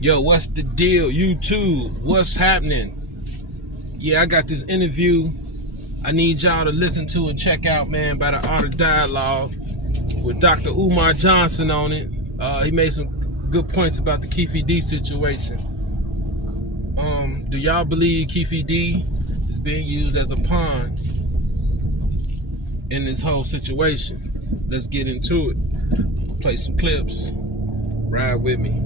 Yo, what's the deal? YouTube, what's happening? Yeah, I got this interview I need y'all to listen to and check out, man, by the Art of Dialogue with Dr. Umar Johnson on it. He made some good points about the Keefe D situation. Do y'all believe Keefe D is being used as a pawn in this whole situation? Let's get into it. Play some clips. Ride with me.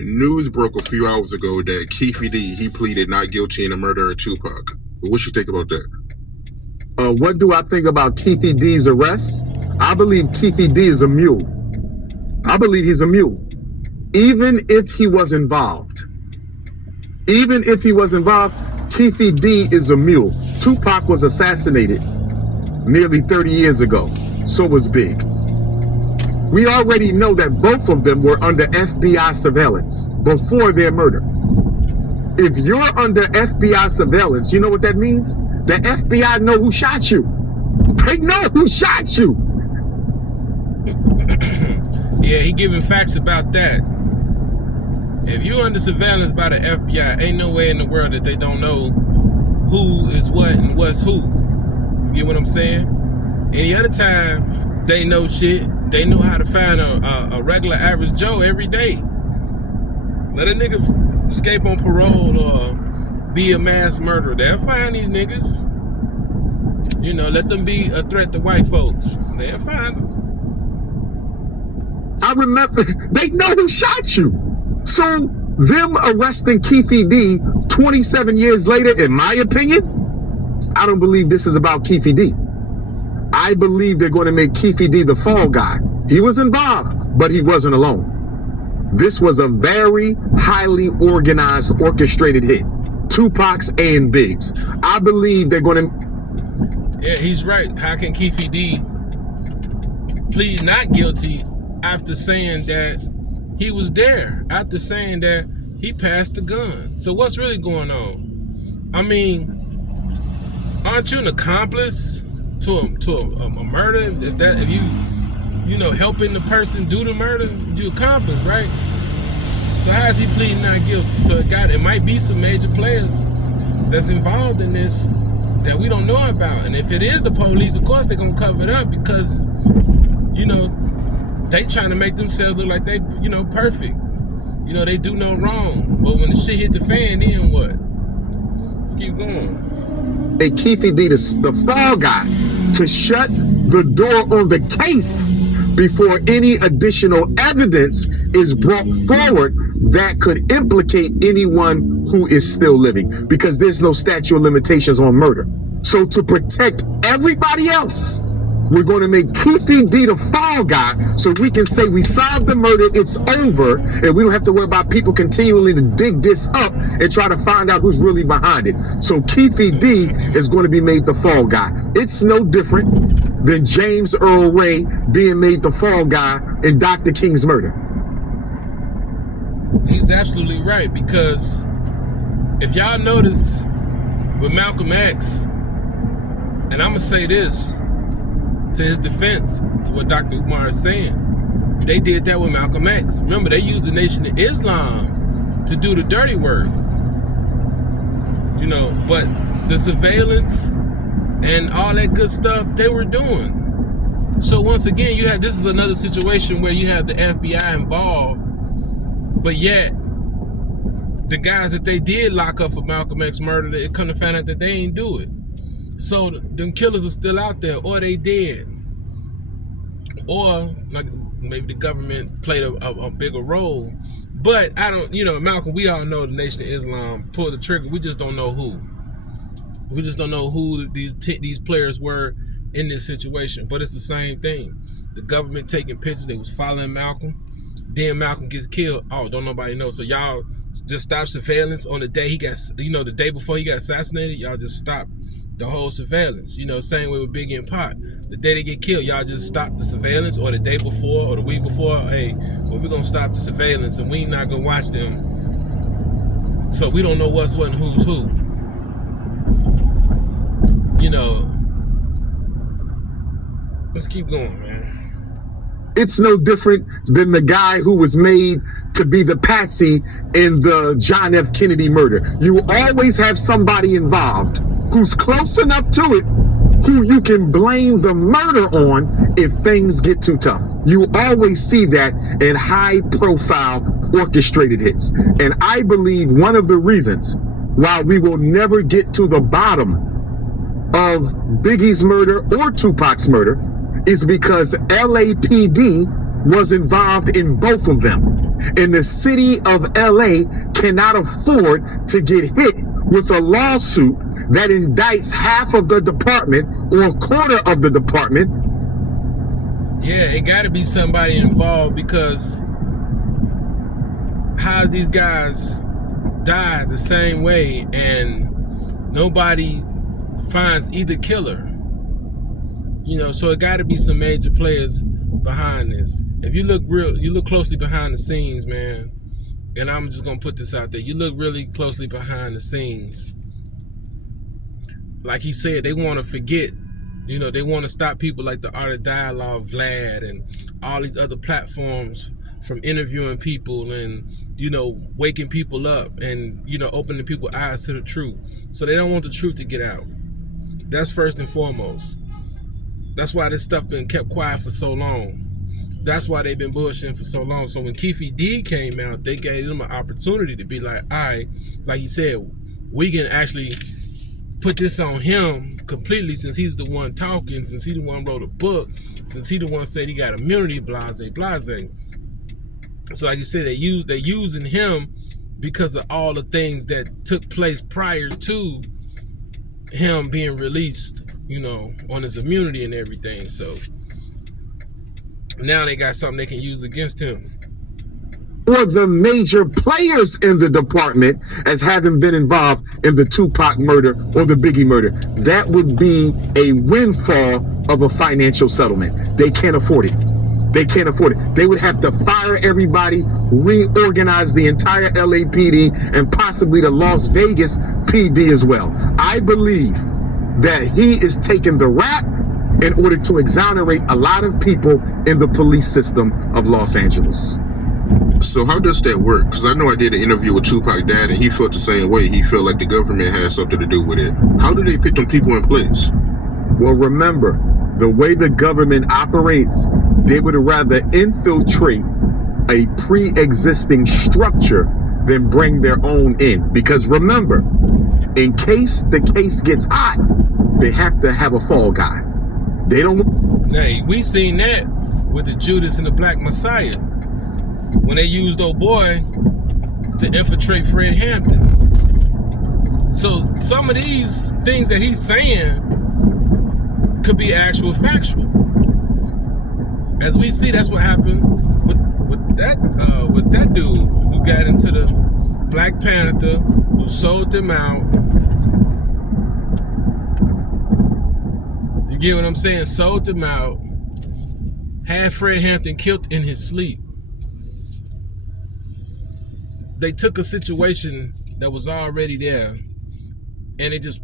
News broke a few hours ago that Keefe D, he pleaded not guilty in the murder of Tupac. What you think about that? What do I think about Keefe D's arrest? I believe Keefe D is a mule. I believe he's a mule. Even if he was involved. Keefe D is a mule. Tupac was assassinated nearly 30 years ago. So was Big. We already know that both of them were under FBI surveillance before their murder. If you're under FBI surveillance, you know what that means? The FBI know who shot you. They know who shot you. Yeah, he giving facts about that. If you're under surveillance by the FBI, ain't no way in the world that they don't know who is what and what's who. You get what I'm saying? Any other time, they know shit. They know how to find a regular average Joe every day. Let a nigga escape on parole or be a mass murderer. They'll find these niggas. You know, let them be a threat to white folks. They'll find them. I remember, they know who shot you. So them arresting Keefe D 27 years later, in my opinion, I don't believe this is about Keefe D. I believe they're going to make Keefe D the fall guy. He was involved, but he wasn't alone. This was a very highly organized, orchestrated hit. Tupac's and Big's. I believe they're going to... Yeah, he's right. How can Keefe D plead not guilty after saying that he was there? After saying that he passed the gun? So what's really going on? I mean, aren't you an accomplice to a murder? If you know, helping the person do the murder, you accomplice, right? So how is he pleading not guilty? So it might be some major players that's involved in this that we don't know about. And if it is the police, of course they're gonna cover it up because, you know, they trying to make themselves look like they, you know, perfect. You know, they do no wrong. But when the shit hit the fan, then what? Let's keep going. Hey, Keefe D, the fall guy, to shut the door on the case before any additional evidence is brought forward that could implicate anyone who is still living, because there's no statute of limitations on murder. So to protect everybody else, we're going to make Keefe D the fall guy so we can say we solved the murder, it's over, and we don't have to worry about people continually to dig this up and try to find out who's really behind it. So Keefe D is going to be made the fall guy. It's no different than James Earl Ray being made the fall guy in Dr. King's murder. He's absolutely right, because if y'all notice with Malcolm X, and I'm going to say this to his defense, to what Dr. Umar is saying, they did that with Malcolm X. Remember, they used the Nation of Islam to do the dirty work. You know, but the surveillance and all that good stuff they were doing. So once again, this is another situation where you have the FBI involved, but yet the guys that they did lock up for Malcolm X murder, they come to find out that they ain't do it. So them killers are still out there, or they dead, or like maybe the government played a bigger role. But I don't, you know, Malcolm, we all know the Nation of Islam pulled the trigger. We just don't know who. We just don't know who these players were in this situation. But it's the same thing. The government taking pictures. They was following Malcolm. Then Malcolm gets killed. Oh, don't nobody know. So y'all just stop surveillance on the day he got, you know, the day before he got assassinated. Y'all just stopped the whole surveillance. You know, same way with Biggie and Pac. The day they get killed, y'all just stop the surveillance, or the day before or the week before. Hey, well, we're gonna stop the surveillance and we not gonna watch them. So we don't know what's what and who's who. You know, Let's keep going, man. It's no different than the guy who was made to be the patsy in the John F. Kennedy murder. You always have somebody involved who's close enough to it who you can blame the murder on if things get too tough. You always see that in high-profile orchestrated hits. And I believe one of the reasons why we will never get to the bottom of Biggie's murder or Tupac's murder is because LAPD was involved in both of them. And the city of LA cannot afford to get hit with a lawsuit that indicts half of the department or a quarter of the department. Yeah, it got to be somebody involved, because how's these guys died the same way and nobody finds either killer? You know, so it got to be some major players behind this. If you look closely behind the scenes, man, and I'm just gonna put this out there, you look really closely behind the scenes. Like he said, they want to forget. You know, they want to stop people like the Art of Dialogue, Vlad, and all these other platforms from interviewing people and, you know, waking people up and, you know, opening people's eyes to the truth. So they don't want the truth to get out. That's first and foremost. That's why this stuff been kept quiet for so long. That's why they've been bullshitting for so long. So when Keefe D came out, they gave them an opportunity to be like, all right, like you said, we can actually put this on him completely, since he's the one talking, since he the one wrote a book, since he the one said he got immunity, blase. So like you said, they're using him because of all the things that took place prior to him being released, you know, on his immunity and everything. So now they got something they can use against him. Or the major players in the department as having been involved in the Tupac murder or the Biggie murder. That would be a windfall of a financial settlement. They can't afford it. They can't afford it. They would have to fire everybody, reorganize the entire LAPD, and possibly the Las Vegas PD as well. I believe that he is taking the rap in order to exonerate a lot of people in the police system of Los Angeles. So how does that work? Because I know I did an interview with Tupac Dad, and he felt the same way. He felt like the government had something to do with it. How do they pick them people in place? Well, remember, the way the government operates, they would rather infiltrate a pre-existing structure than bring their own in. Because remember, in case the case gets hot, they have to have a fall guy. They don't. Hey, we seen that with the Judas and the Black Messiah, when they used old boy to infiltrate Fred Hampton. So some of these things that he's saying could be actual factual. As we see, that's what happened with that dude who got into the Black Panther, who sold them out. You get what I'm saying? Sold them out, had Fred Hampton killed in his sleep. They took a situation that was already there and it just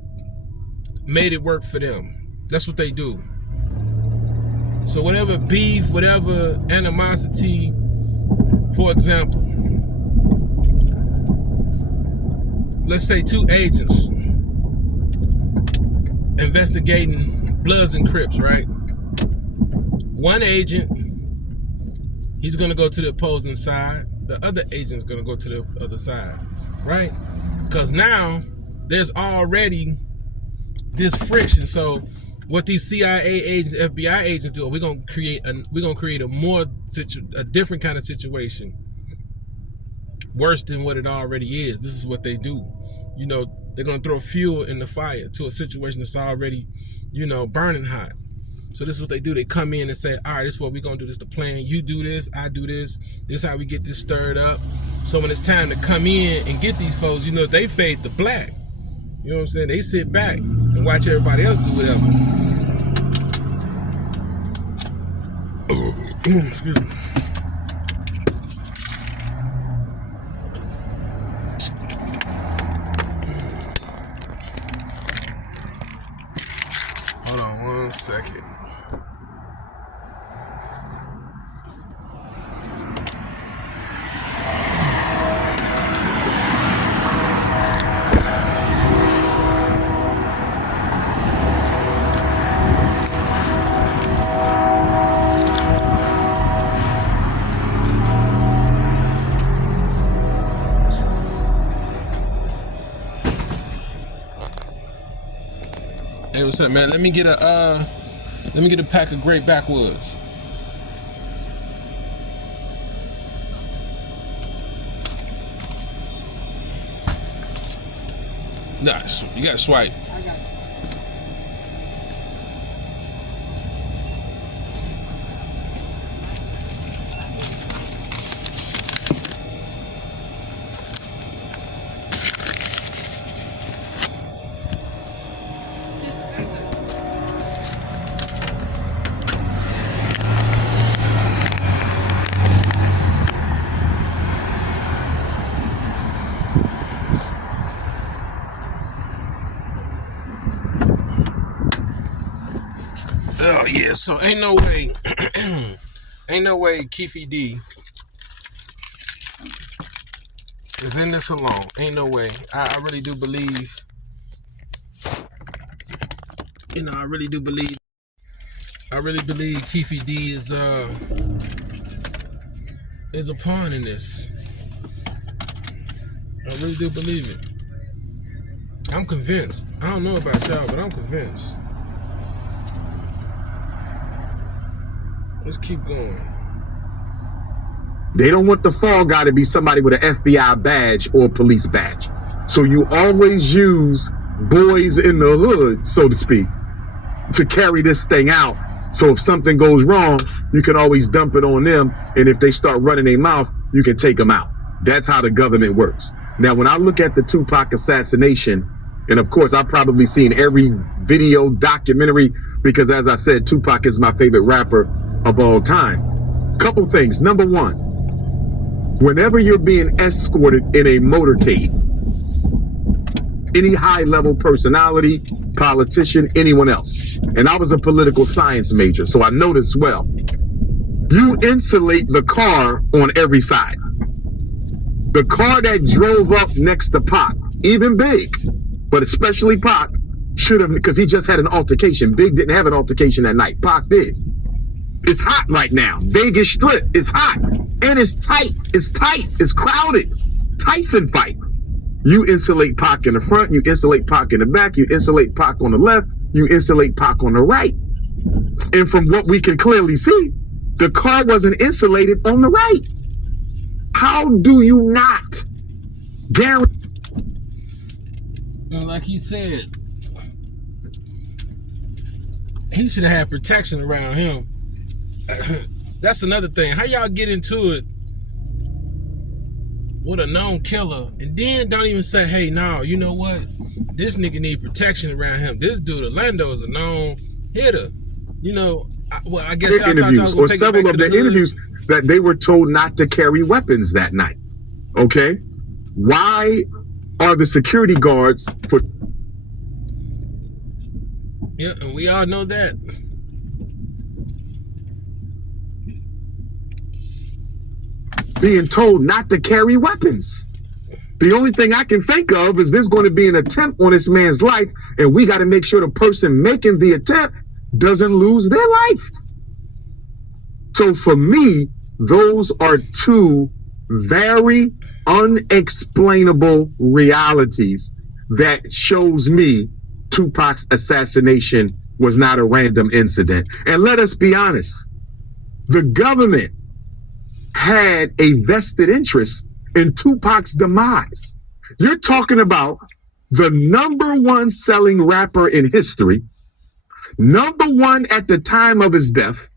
made it work for them. That's what they do. So whatever beef, whatever animosity, for example, let's say two agents investigating Bloods and Crips, right? One agent, he's gonna go to the opposing side. The other agent's gonna go to the other side, right? Because now there's already this friction. So what these CIA agents, FBI agents do, we're gonna create a different kind of situation, worse than what it already is. This is what they do. You know, they're gonna throw fuel in the fire to a situation that's already, you know, burning hot. So this is what they do. They come in and say, all right, this is what we're going to do. This is the plan. You do this, I do this. This is how we get this stirred up. So when it's time to come in and get these folks, you know, they fade to black. You know what I'm saying? They sit back and watch everybody else do whatever. Excuse me. Hold on 1 second. Hey, what's up, man? Let me get a pack of Great Backwoods. Nice. You gotta swipe. I got you. Oh yeah, so ain't no way Keefe D is in this alone. Ain't no way. I really do believe, I really believe Keefe D is a pawn in this. I really do believe it. I'm convinced. I don't know about y'all, but I'm convinced. Let's keep going. They don't want the fall guy to be somebody with an FBI badge or a police badge. So you always use boys in the hood, so to speak, to carry this thing out. So if something goes wrong, you can always dump it on them. And if they start running their mouth, you can take them out. That's how the government works. Now, when I look at the Tupac assassination, and of course, I've probably seen every video, documentary, because as I said, Tupac is my favorite rapper of all time. Couple things. Number one, whenever you're being escorted in a motorcade, any high-level personality, politician, anyone else, and I was a political science major, so I know this well, you insulate the car on every side. The car that drove up next to Pac, even Big, but especially Pac, should have, because he just had an altercation. Big didn't have an altercation that night. Pac did. It's hot right now. Vegas Strip is hot. And it's tight. It's tight. It's crowded. Tyson fight. You insulate Pac in the front. You insulate Pac in the back. You insulate Pac on the left. You insulate Pac on the right. And from what we can clearly see, the car wasn't insulated on the right. How do you not guarantee? Like he said, he should have had protection around him. That's another thing. How y'all get into it with a known killer and then don't even say, hey, no, you know what? This nigga need protection around him. This dude, Orlando, is a known hitter. You know, I guess y'all thought y'all was going to take it back to the hood. Several of the interviews that they were told not to carry weapons that night. Okay? Why are the security guards for... Yeah, and we all know that. being told not to carry weapons? The only thing I can think of is there's going to be an attempt on this man's life, and we got to make sure the person making the attempt doesn't lose their life. So for me, those are two very unexplainable realities that shows me Tupac's assassination was not a random incident. And let us be honest, the government had a vested interest in Tupac's demise. You're talking about the #1 selling rapper in history, #1 at the time of his death,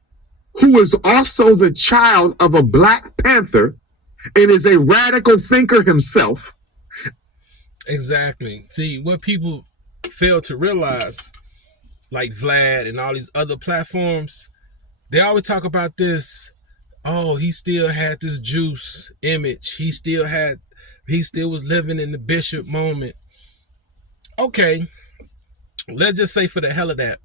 who was also the child of a Black Panther and is a radical thinker himself. Exactly. See, what people fail to realize, like Vlad and all these other platforms, they always talk about this, oh, he still had this juice image. He still was living in the Bishop moment. Okay, let's just say for the hell of that,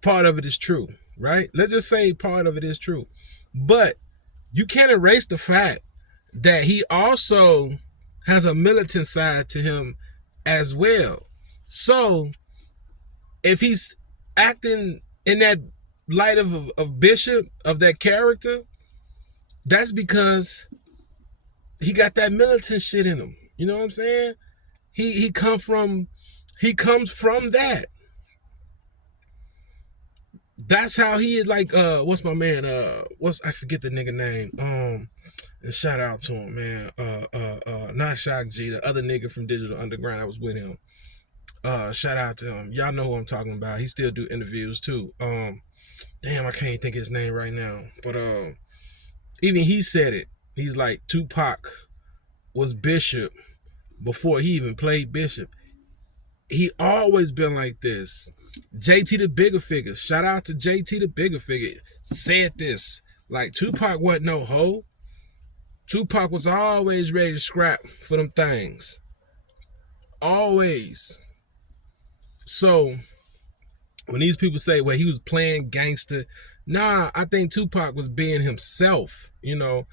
part of it is true, right? Let's just say part of it is true. But you can't erase the fact that he also has a militant side to him as well. So if he's acting in that light of Bishop, of that character, that's because he got that militant shit in him. You know what I'm saying? He comes from that. That's how he is. Like, what's my man? I forget the nigga name. And shout out to him, man. Not Shock G, the other nigga from Digital Underground that was with him. Shout out to him. Y'all know who I'm talking about. He still do interviews too. Damn, I can't think of his name right now. But even he said it. He's like, Tupac was Bishop before he even played Bishop. He always been like this. JT the Bigger Figure. Shout out to JT the Bigger Figure. Said this. Like, Tupac wasn't no hoe. Tupac was always ready to scrap for them things. Always. So, when these people say, well, he was playing gangster, nah, I think Tupac was being himself, you know,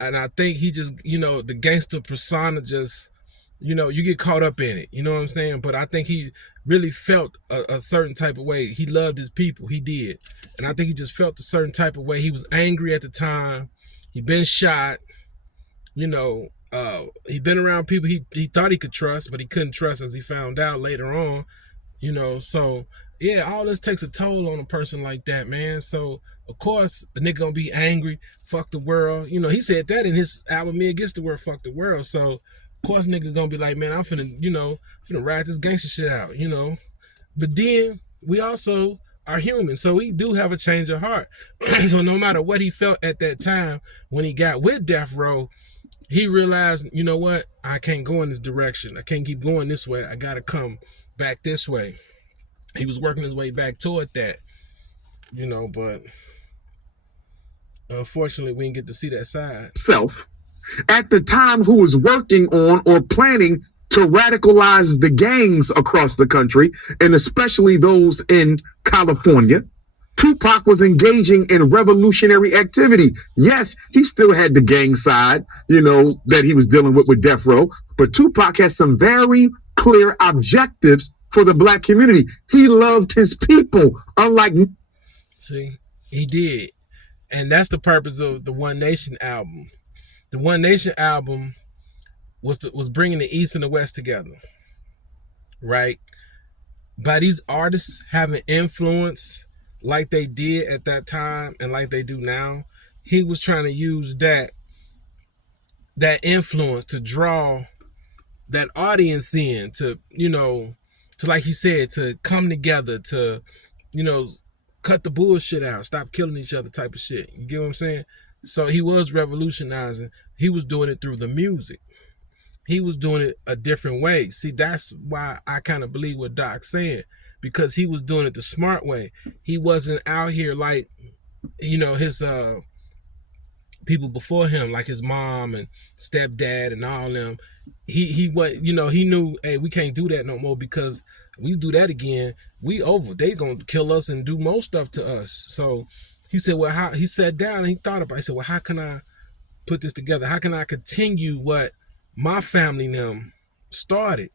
and I think he just, you know, the gangster persona just, you know, you get caught up in it, you know what I'm saying? But I think he really felt a certain type of way. He loved his people, he did. And I think he just felt a certain type of way. He was angry at the time. He'd been shot, you know, he'd been around people he thought he could trust, but he couldn't trust, as he found out later on. You know, so yeah, all this takes a toll on a person like that, man. So of course the nigga gonna be angry, fuck the world. You know, he said that in his album Me Against the World, fuck the world. So of course nigga gonna be like, man, I'm finna, you know, ride this gangster shit out, you know. But then we also are human, so we do have a change of heart. So no matter what he felt at that time when he got with Death Row, he realized, you know what, I can't go in this direction. I can't keep going this way. I gotta come back this way. He was working his way back toward that, you know, but unfortunately we didn't get to see that side. Self, at the time, who was working on or planning to radicalize the gangs across the country, and especially those in California. Tupac was engaging in revolutionary activity. Yes, he still had the gang side, you know, that he was dealing with Death Row, but Tupac has some very clear objectives for the black community. He loved his people, unlike... See, he did. And that's the purpose of the One Nation album. The One Nation album was bringing the East and the West together, right? By these artists having influence like they did at that time and like they do now, he was trying to use that influence to draw that audience in, to, you know, to, like he said, to come together, to, you know, cut the bullshit out, stop killing each other type of shit. You get what I'm saying? So he was revolutionizing. He was doing it through the music. He was doing it a different way. See, that's why I kind of believe what Doc's saying, because he was doing it the smart way. He wasn't out here like, you know, his people before him, like his mom and stepdad and all them. He what, you know, he knew, hey, we can't do that no more, because we do that again, we over. They gonna kill us and do more stuff to us. So he said, well, how, he sat down and he thought about it. He said, well, how can I put this together? How can I continue what my family and them started,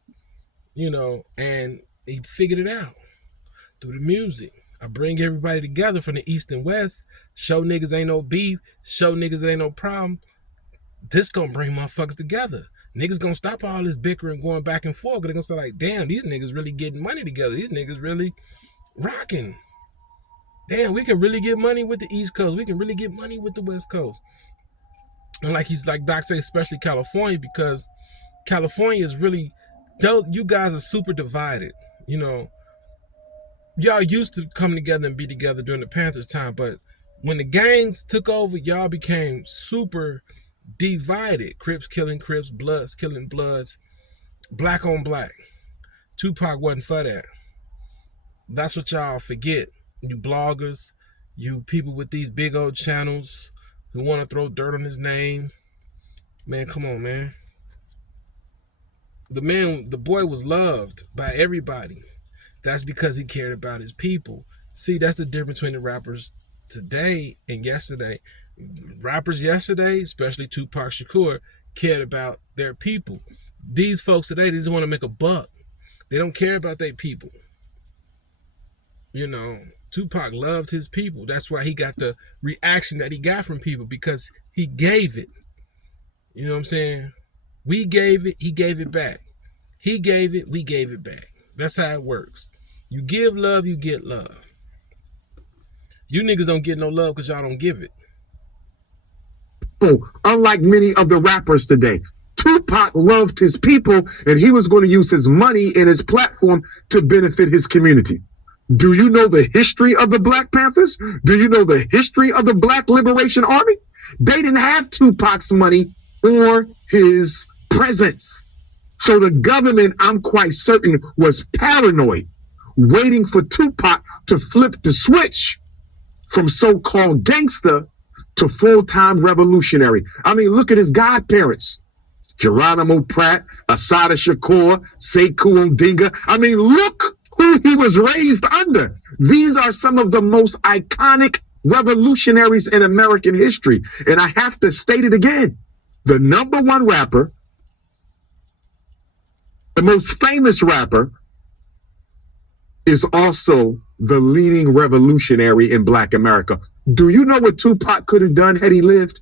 you know? And he figured it out through the music. I bring everybody together from the East and West, show niggas ain't no beef, show niggas ain't no problem. This gonna bring motherfuckers together. Niggas gonna stop all this bickering going back and forth. They're gonna say like, damn, these niggas really getting money together. These niggas really rocking. Damn, we can really get money with the East Coast. We can really get money with the West Coast. And like Doc said, especially California, because California is really, you guys are super divided. You know, y'all used to come together and be together during the Panthers time, but when the gangs took over, y'all became super divided. Crips killing Crips, Bloods killing Bloods, black on black. Tupac wasn't for that. That's what y'all forget. You bloggers, you people with these big old channels who want to throw dirt on his name. Man, come on, man. The boy was loved by everybody. That's because he cared about his people. See, that's the difference between the rappers today and yesterday. Rappers yesterday, especially Tupac Shakur, cared about their people. These folks today, they just want to make a buck. They don't care about their people. You know, Tupac loved his people. That's why he got the reaction that he got from people, because he gave it. You know what I'm saying? We gave it, he gave it back. He gave it, we gave it back. That's how it works. You give love, you get love. You niggas don't get no love because y'all don't give it. Unlike many of the rappers today, Tupac loved his people and he was going to use his money and his platform to benefit his community. Do you know the history of the Black Panthers? Do you know the history of the Black Liberation Army? They didn't have Tupac's money or his presence. So the government, I'm quite certain, was paranoid, waiting for Tupac to flip the switch from so-called gangster to full-time revolutionary. I mean, look at his godparents. Geronimo Pratt, Assata Shakur, Sekou Odinga. I mean, look who he was raised under. These are some of the most iconic revolutionaries in American history. And I have to state it again. The number one rapper, the most famous rapper, is also the leading revolutionary in Black America. Do you know what Tupac could have done had he lived?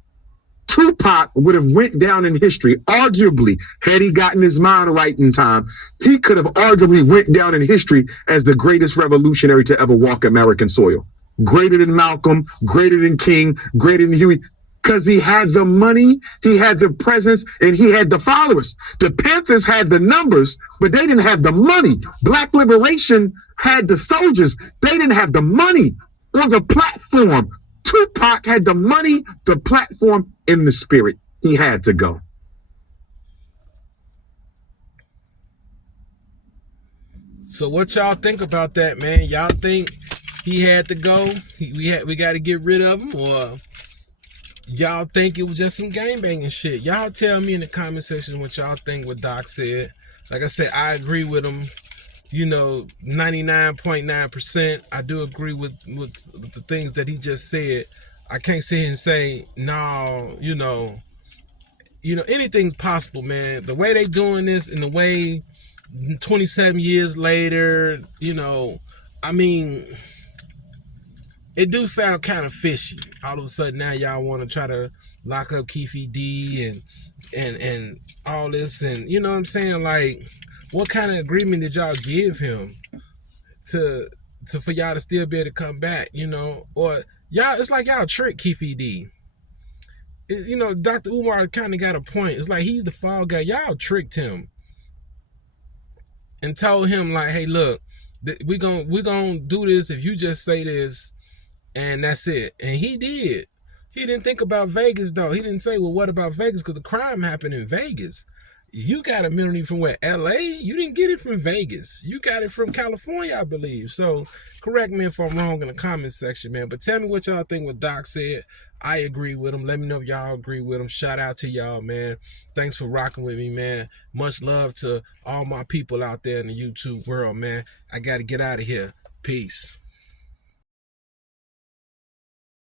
Tupac would have went down in history, arguably, had he gotten his mind right in time, he could have arguably went down in history as the greatest revolutionary to ever walk American soil. Greater than Malcolm, greater than King, greater than Huey, because he had the money, he had the presence, and he had the followers. The Panthers had the numbers, but they didn't have the money. Black Liberation had the soldiers. They didn't have the money or the platform. Tupac had the money, the platform, and the spirit. He had to go. So what y'all think about that, man? Y'all think he had to go? We got to get rid of him, or y'all think it was just some gangbanging shit? Y'all tell me in the comment section what y'all think what Doc said. Like I said, I agree with him. You know, 99.9%. I do agree with the things that he just said. I can't sit here and say, no, you know, anything's possible, man. The way they doing this and the way 27 years later, you know, I mean, it do sound kind of fishy. All of a sudden now y'all want to try to lock up Keefe D and all this, and you know what I'm saying? Like, what kind of agreement did y'all give him to for y'all to still be able to come back, you know? Or y'all, it's like y'all tricked Keefe D. You know, Dr. Umar kind of got a point. It's like he's the fall guy. Y'all tricked him and told him like, hey, look, we're gonna do this if you just say this, and that's it. And he did. He didn't think about Vegas, though. He didn't say, well, what about Vegas? Because the crime happened in Vegas. You got immunity from where? LA? You didn't get it from Vegas. You got it from California, I believe. So correct me if I'm wrong in the comment section, man. But tell me what y'all think what Doc said. I agree with him. Let me know if y'all agree with him. Shout out to y'all, man. Thanks for rocking with me, man. Much love to all my people out there in the YouTube world, man. I got to get out of here. Peace.